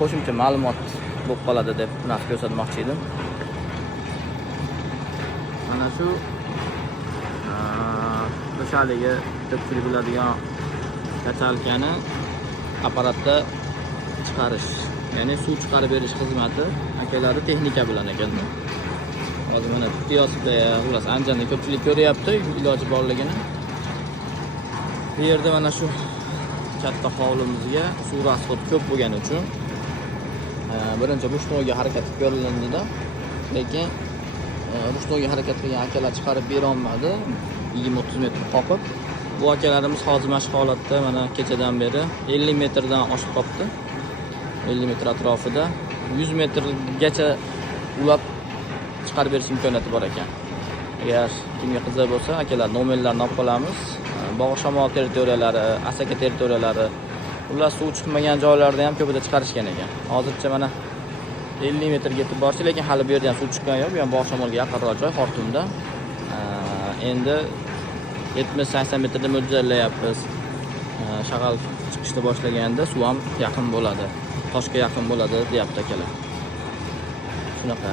qo'shimcha ma'lumot bo'lib qoladi deb narsa ko'rsatmoqchi edim. Mana shu o'sha haligi ko'pchilik biladigan kachalkani apparatda chiqarish, ya'ni suv chiqarib berish xizmati akalari texnika bilan ekan. Hozir mana kioskda, xullas Andijonda ko'pchilik ko'ryapti, iloji borligini. Bu yerda mana shu katta hovlimizga suv rasxodi ko'p bo'lgani uchun birinchi ruchnoyga harakat ko'rilindida, lekin ruchnoyga harakat qilgan akalar chiqarib bera olmadi, 20-30 metr qoqib. Bu akalarimiz hozir mana shu holatda mana kechadan beri 50 metrdan oshib qopti. 50 metr atrofida 100 metrgacha ulab chiqarib berish imkoniyati bor ekan. Agar kimga qiziq bo'lsa, akalar nomerlarini olib qolamiz. Bog' shamol territoriyalari, Asaka territoriyalari, ular suv chiqmagan joylarda ham ko'pida chiqarishgan ekan. Hozircha mana 50 metrga yetib borchi, lekin hali bu yerda ham suv chiqqani yo'q. Bu ham bog' shamolga yaqinroq joy, Xortumda. Endi 70-80 metrda mo'ljallayapmiz. Shag'al chiqishni boshlaganda suv ham yaqin bo'ladi, toshga yaqin bo'ladi, deyapti akalar. Shunaqa.